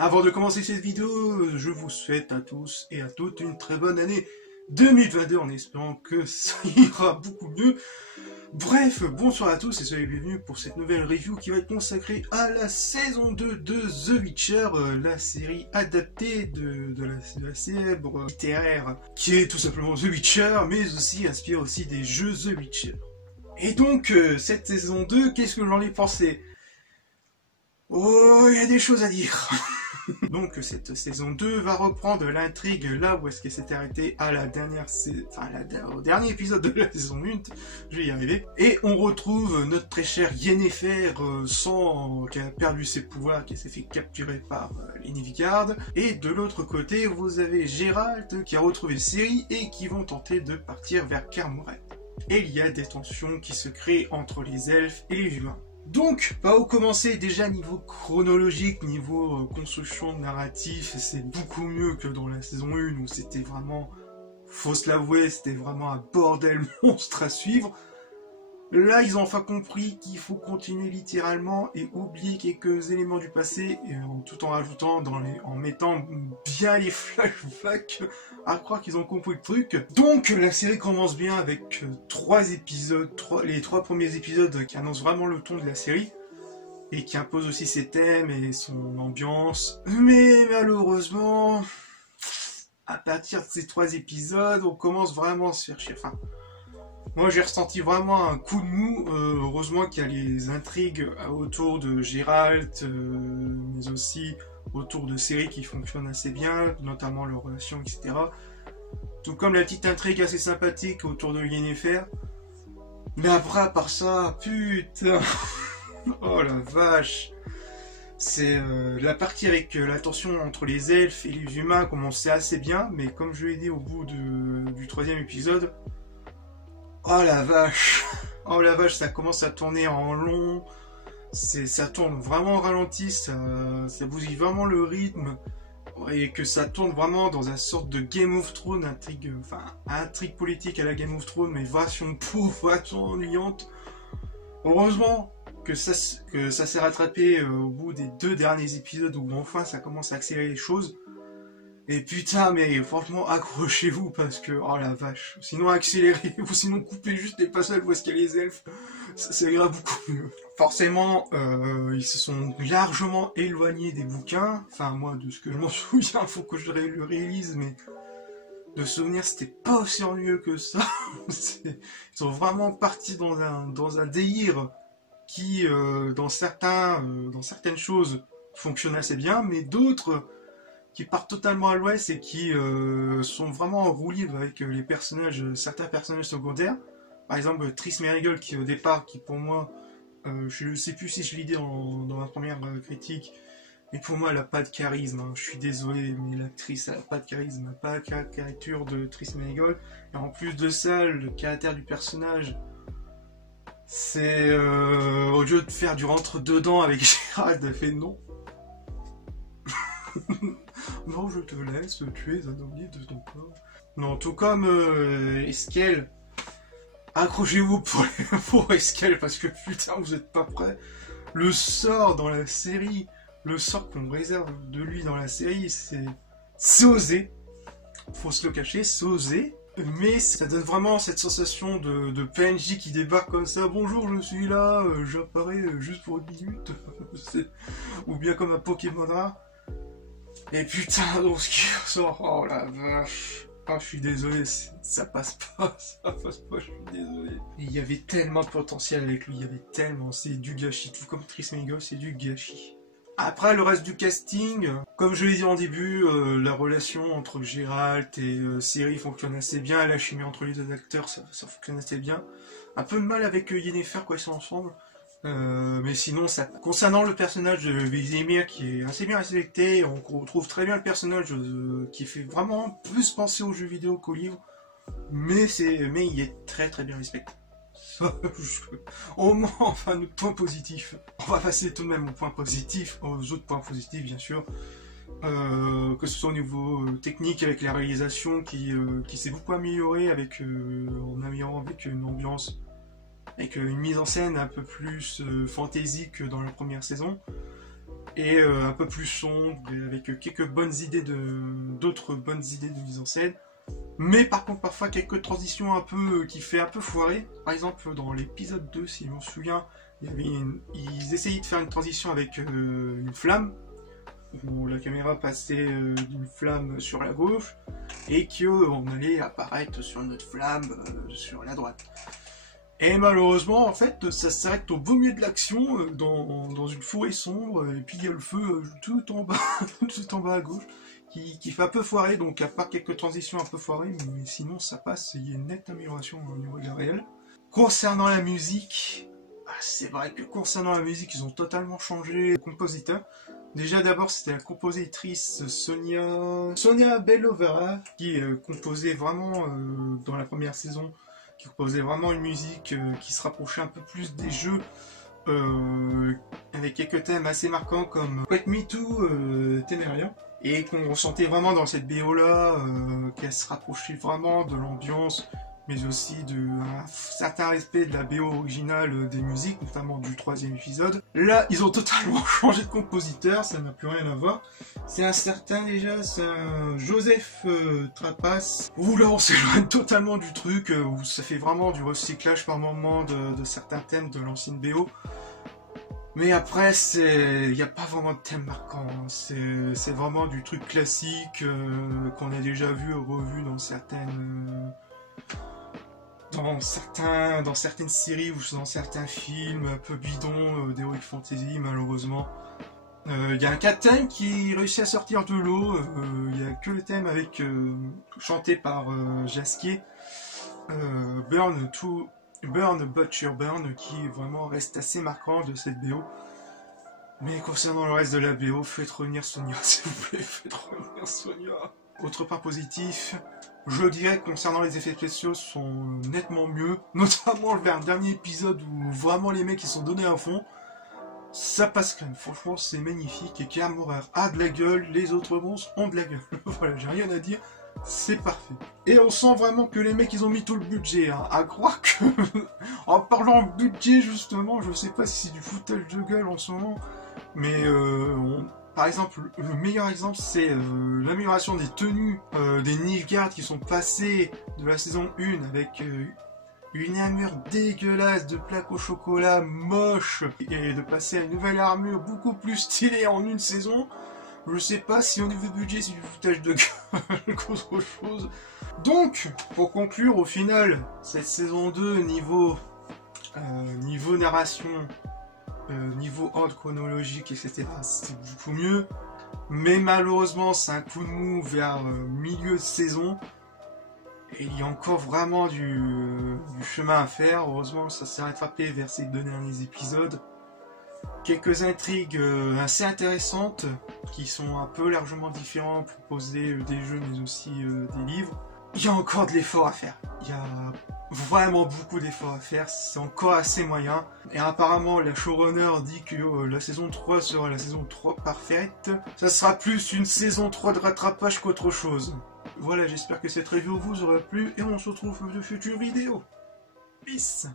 Avant de commencer cette vidéo, je vous souhaite à tous et à toutes une très bonne année 2022 en espérant que ça ira beaucoup mieux. Bref, bonsoir à tous et soyez les bienvenus pour cette nouvelle review qui va être consacrée à la saison 2 de The Witcher, la série adaptée de la célèbre littéraire qui est tout simplement The Witcher, mais aussi inspirée aussi des jeux The Witcher. Et donc, cette saison 2, qu'est-ce que j'en ai pensé? Oh, il y a des choses à dire. Donc cette saison 2 va reprendre l'intrigue là où est-ce qu'elle s'était arrêtée à la dernière au dernier épisode de la saison 1, je vais y arriver. Et on retrouve notre très chère Yennefer qui a perdu ses pouvoirs, qui s'est fait capturer par les Nilfgaard. Et de l'autre côté, vous avez Geralt qui a retrouvé Ciri et qui vont tenter de partir vers Kaer Morhen. Et il y a des tensions qui se créent entre les elfes et les humains. Donc, par où commencer? Déjà niveau chronologique, niveau construction narratif, c'est beaucoup mieux que dans la saison 1 où c'était vraiment, faut se l'avouer, c'était vraiment un bordel monstre à suivre. Là, ils ont enfin compris qu'il faut continuer littéralement et oublier quelques éléments du passé, tout en rajoutant, en mettant bien les flashbacks, à croire qu'ils ont compris le truc. Donc, la série commence bien avec les trois premiers épisodes qui annoncent vraiment le ton de la série, et qui imposent aussi ses thèmes et son ambiance. Mais malheureusement, à partir de ces 3 épisodes, on commence vraiment à se faire chier. Enfin, moi j'ai ressenti vraiment un coup de mou, heureusement qu'il y a les intrigues autour de Geralt, mais aussi autour de Ciri qui fonctionnent assez bien, notamment leur relation, etc. Tout comme la petite intrigue assez sympathique autour de Yennefer. Mais après, à part ça, putain, oh la vache. C'est la partie avec la tension entre les elfes et les humains commençait assez bien, mais comme je l'ai dit au bout du 3e épisode, oh la vache, ça commence à tourner en long, ça tourne vraiment en ralenti, ça bousille vraiment le rythme, et que ça tourne vraiment dans une sorte de Game of Thrones, intrigue politique à la Game of Thrones, mais version pauvre, version ennuyante. Heureusement que ça s'est rattrapé au bout des 2 derniers épisodes où enfin ça commence à accélérer les choses. Et putain, mais franchement, accrochez-vous parce que, oh la vache, sinon accélérez ou sinon coupez juste les passages où est-ce qu'il y a les elfes, ça ira beaucoup mieux. Forcément, ils se sont largement éloignés des bouquins, enfin moi de ce que je m'en souviens, faut que je le réalise, mais de souvenir c'était pas aussi ennuyeux que ça. Ils sont vraiment partis dans un délire qui, dans certaines choses, fonctionne assez bien, mais d'autres qui partent totalement à l'ouest et qui sont vraiment en roue libre avec certains personnages secondaires. Par exemple, Triss Merigold qui au départ, qui pour moi, je ne sais plus si je l'ai dit dans ma première critique, mais pour moi elle n'a pas de charisme, hein. Je suis désolé, mais l'actrice elle n'a pas de charisme, elle n'a pas la caricature de Triss Merigold. Et en plus de ça, le caractère du personnage, c'est au lieu de faire du rentre-dedans avec Geralt, elle fait non. Non, je te laisse, tu es un omni de ton corps. Non, tout comme Eskel. Accrochez-vous pour Eskel, parce que putain, vous êtes pas prêts. Le sort dans la série, le sort qu'on réserve de lui dans la série, c'est osé. Faut se le cacher, c'est osé. Mais ça donne vraiment cette sensation de PNJ qui débarque comme ça. Bonjour, je suis là, j'apparais juste pour 1 minute. Ou bien comme un Pokémon rare. Et putain, donc ce qui ressort, oh la vache, oh, je suis désolé, ça passe pas, je suis désolé. Et il y avait tellement de potentiel avec lui, c'est du gâchis, tout comme Triss Merigold, c'est du gâchis. Après, le reste du casting, comme je l'ai dit en début, la relation entre Geralt et Ciri fonctionne assez bien, la chimie entre les 2 acteurs, ça fonctionne assez bien. Un peu de mal avec Yennefer quand ils sont ensemble. Mais sinon, concernant le personnage de Vizimir qui est assez bien respecté, on retrouve très bien le personnage qui fait vraiment plus penser aux jeux vidéo qu'aux livres, mais il est très très bien respecté. Au moins, enfin, notre point positif. On va passer tout de même aux autres points positifs bien sûr, que ce soit au niveau technique avec la réalisation qui s'est beaucoup améliorée en améliorant avec une ambiance, avec une mise en scène un peu plus fantasy que dans la première saison. et un peu plus sombre, et avec quelques bonnes idées d'autres bonnes idées de mise en scène. Mais par contre parfois quelques transitions un peu qui fait un peu foirer. Par exemple dans l'épisode 2, si je me souviens, ils essayaient de faire une transition avec une flamme, où la caméra passait d'une flamme sur la gauche et qu'on allait apparaître sur une autre flamme sur la droite. Et malheureusement, en fait, ça s'arrête au beau milieu de l'action, dans une forêt sombre, et puis il y a le feu tout en bas, tout en bas à gauche, qui fait un peu foirer, donc à part quelques transitions un peu foirées, mais sinon ça passe, il y a une nette amélioration au niveau de la réelle. Concernant la musique, c'est vrai que concernant la musique, ils ont totalement changé le compositeur. Déjà d'abord c'était la compositrice Sonia Bellovera qui composait vraiment dans la première saison, qui composait vraiment une musique qui se rapprochait un peu plus des jeux, avec quelques thèmes assez marquants comme Quake Me Too, Temeria, et qu'on ressentait vraiment dans cette BO là, qu'elle se rapprochait vraiment de l'ambiance, mais aussi d'un certain respect de la BO originale des musiques, notamment du 3e épisode. Là, ils ont totalement changé de compositeur, ça n'a plus rien à voir. C'est un certain Joseph Trapas, où là on s'éloigne totalement du truc, où ça fait vraiment du recyclage par moment de certains thèmes de l'ancienne BO. Mais après, il n'y a pas vraiment de thème marquant, hein. C'est vraiment du truc classique qu'on a déjà vu revu dans certaines séries ou dans certains films un peu bidons d'Heroic Fantasy, malheureusement. Il y a un 4 thèmes qui réussit à sortir de l'eau, il n'y a que le thème chanté par Jasquier, Burn But Your Burn, qui vraiment reste assez marquant de cette BO. Mais concernant le reste de la BO, faites revenir Sonia, s'il vous plaît, faites revenir Sonia. Autre point positif, je dirais que concernant les effets spéciaux sont nettement mieux, notamment vers le dernier épisode où vraiment les mecs ils sont donnés à fond. Ça passe quand même, franchement c'est magnifique, et Kaer Morhen a de la gueule, les autres monstres ont de la gueule. Voilà, j'ai rien à dire, c'est parfait. Et on sent vraiment que les mecs ils ont mis tout le budget, hein. À croire que... En parlant budget justement, je sais pas si c'est du foutage de gueule en ce moment, mais par exemple, le meilleur exemple c'est l'amélioration des tenues des Nilfgaard qui sont passées de la saison 1 avec une armure dégueulasse de plaques au chocolat moche, et de passer à une nouvelle armure beaucoup plus stylée en une saison. Je sais pas si au niveau budget c'est du foutage de gueule qu'autre chose. Donc, pour conclure, au final, cette saison 2, niveau narration, niveau ordre chronologique, etc., c'est beaucoup mieux. Mais malheureusement, c'est un coup de mou vers milieu de saison. Et il y a encore vraiment du chemin à faire. Heureusement, ça s'est rattrapé vers ces 2 derniers épisodes. Quelques intrigues assez intéressantes qui sont un peu largement différentes, proposées des jeux mais aussi des livres. Il y a encore de l'effort à faire. Il y a vraiment beaucoup d'efforts à faire, c'est encore assez moyen. Et apparemment la showrunner dit que la saison 3 sera la saison 3 parfaite. Ça sera plus une saison 3 de rattrapage qu'autre chose. Voilà, j'espère que cette review vous aura plu et on se retrouve pour de futures vidéos. Peace.